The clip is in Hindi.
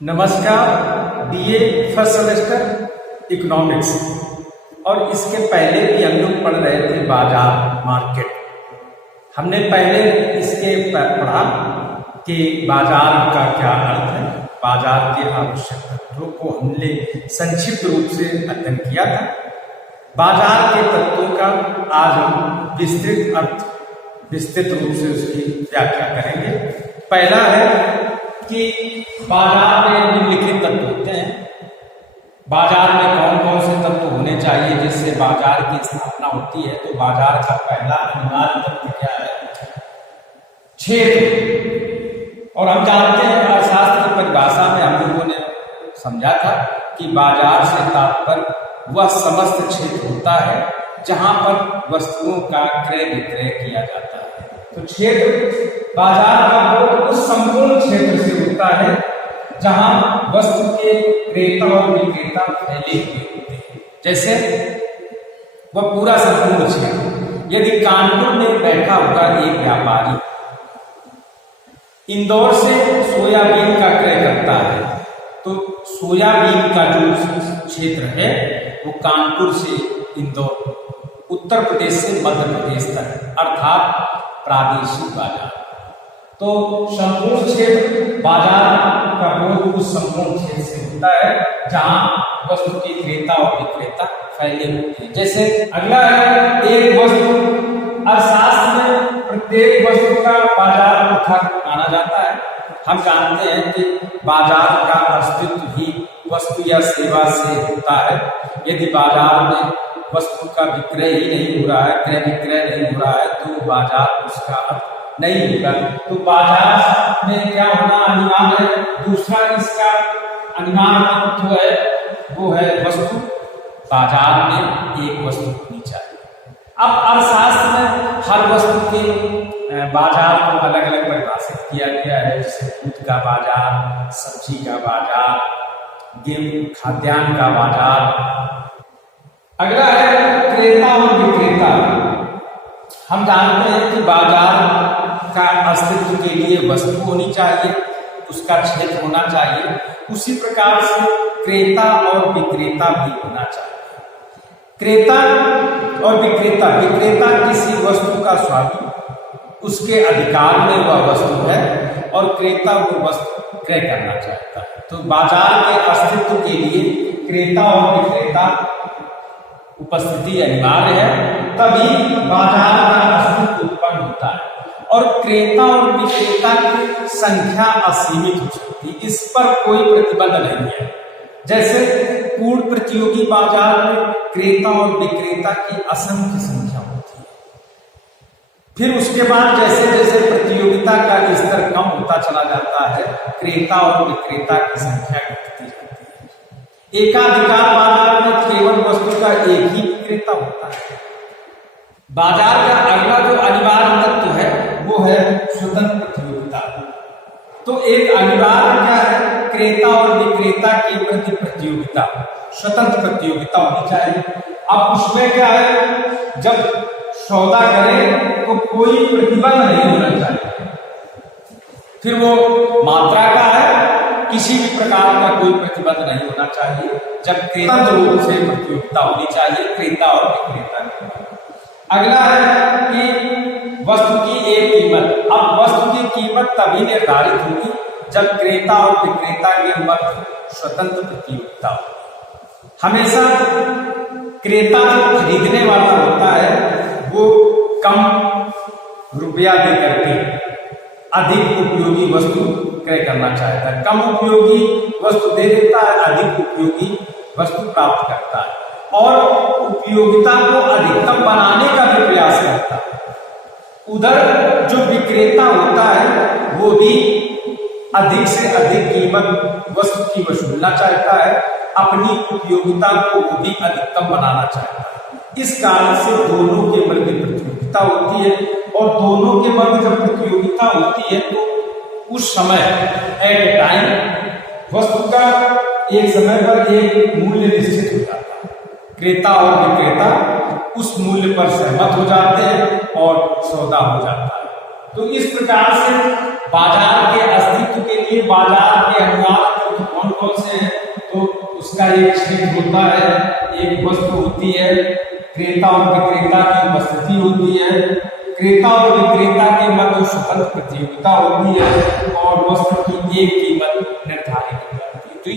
नमस्कार। बीए फर्स्ट सेमेस्टर इकोनॉमिक्स और इसके पहले भी हम लोग पढ़ रहे थे बाजार मार्केट। हमने पहले इसके पढ़ा कि बाजार का क्या अर्थ है, बाजार के आवश्यक तत्वों को हमने संक्षिप्त रूप से अध्ययन किया था। बाजार के तत्वों का आज हम विस्तृत रूप से उसकी व्याख्या करेंगे। पहला है कि बाजार में निम्नलिखित तत्व होते हैं। बाजार में कौन कौन से तत्व होने चाहिए जिससे बाजार की स्थापना होती है। तो बाजार का पहला अनिवार्य तत्व क्या है? क्षेत्र। और हम जानते हैं अर्थशास्त्र की परिभाषा में हम लोगों ने समझा था कि बाजार से तात्पर्य वह समस्त क्षेत्र होता है जहां पर वस्तुओं का क्रय विक्रय किया जाता है। तो क्षेत्र, बाजार का बोध उस संपूर्ण क्षेत्र से होता है जहां वस्तु के क्रेता और विक्रेता फैले हुए होते हैं। जैसे वह पूरा संपूर्ण क्षेत्र, यदि कानपुर में बैठा हुआ एक व्यापारी इंदौर से सोयाबीन का क्रय करता है, तो सोयाबीन का जो क्षेत्र है वो कानपुर से इंदौर, उत्तर प्रदेश से मध्य प्रदेश तक, अर्थात प्रादेशिक बाजार। तो संपूर्ण क्षेत्र, बाजार का बोध उस संपूर्ण क्षेत्र से होता है जहां वस्तु के क्रेता और विक्रेता फैले होते हैं। जैसे अगला है एक वस्तु। अर्थशास्त्र में प्रत्येक वस्तु का बाजार पृथक माना जाता है। हम जानते हैं कि बाजार का अस्तित्व ही वस्तु या सेवा से होता है। यदि बाजार में वस्तु का विक्रय ही नहीं हो रहा है, क्रय विक्रय नहीं हो रहा है, तो बाजार उसका अर्थ नहीं होगा। तो बाजार में क्या होना अनिवार्य है? दूसरा इसका अनिवार्य तत्व है वो है वस्तु। बाजार में एक वस्तु होनी चाहिए। अब अर्थशास्त्र में हर वस्तु के बाजार को अलग अलग परिभाषित किया गया है। जैसे दूध का बाजार, सब्जी का बाजार, गेहूं खाद्यान्न का बाजार। अगला है क्रेता और विक्रेता। हम जानते हैं कि बाजार का अस्तित्व के लिए वस्तु होनी चाहिए, उसका क्षेत्र होना चाहिए। उसी प्रकार से क्रेता और विक्रेता भी होना चाहिए। क्रेता और विक्रेता, विक्रेता किसी वस्तु का स्वामी, उसके अधिकार में वह वस्तु है, और क्रेता वो वस्तु क्रय करना चाहता है। तो बाजार के अस्तित्व के लिए क्रेता और विक्रेता उपस्थिति अनिवार्य है, तभी बाजार का अस्तित्व उत्पन्न होता है। और क्रेता और विक्रेता की संख्या असीमित हो सकती है, इस पर कोई प्रतिबंध नहीं है। जैसे पूर्ण प्रतियोगी बाजार में क्रेता और विक्रेता की असंख्य संख्या होती है। फिर उसके बाद जैसे जैसे प्रतियोगिता का स्तर कम होता चला जाता है, क्रेता और विक्रेता की संख्या घटती जाती है। एकाधिकार बाजार में केवल वस्तु का एक ही विक्रेता होता है। बाजार का अगला जो अनिवार्य तत्व है वो है स्वतंत्र प्रतियोगिता। तो एक अनिवार्य क्या है? क्रेता और विक्रेता के प्रति प्रतियोगिता, स्वतंत्र प्रतियोगिता होनी चाहिए। अब उसमें क्या है, जब सौदा करें तो कोई प्रतिबंध नहीं होना चाहिए। फिर वो मात्रा का है, किसी भी प्रकार का कोई प्रतिबंध नहीं होना चाहिए। जब स्वतंत्र रूप से प्रतियोगिता होनी चाहिए क्रेता और विक्रेता की। अगला है कि वस्तु की एक कीमत। अब वस्तु की कीमत तभी निर्धारित होगी जब क्रेता और विक्रेता के मध्य स्वतंत्र प्रतियोगिता हो। हमेशा क्रेता जो खरीदने वाला होता है वो कम रुपया दे करके अधिक उपयोगी वस्तु क्रय करना चाहता है। कम उपयोगी वस्तु दे देता है, अधिक उपयोगी वस्तु प्राप्त करता है, और उपयोगिता को अधिकतम बनाने का भी प्रयास करता है। उधर जो विक्रेता होता है वो भी अधिक से अधिक कीमत वस्तु की वसूलना चाहता है, अपनी उपयोगिता को वो भी अधिकतम बनाना चाहता है। इस कारण से दोनों के मध्य प्रतियोगिता होती है, और दोनों के मध्य जब प्रतियोगिता होती है तो उस समय एट ए टाइम वस्तु का एक समय पर एक मूल्य निश्चित हो जाता है। क्रेता और विक्रेता उस मूल्य पर सहमत हो जाते हैं और सौदा हो जाता है। तो इस प्रकार से बाजार के अस्तित्व के लिए बाजार के अनुवाद एक क्षेत्र होता है, एक वस्तु होती है, क्रेता और विक्रेता की उपस्थिति होती है, क्रेता और विक्रेता के मध्य सुखद प्रतियोगिता होती है और वस्तु की एक कीमत निर्धारित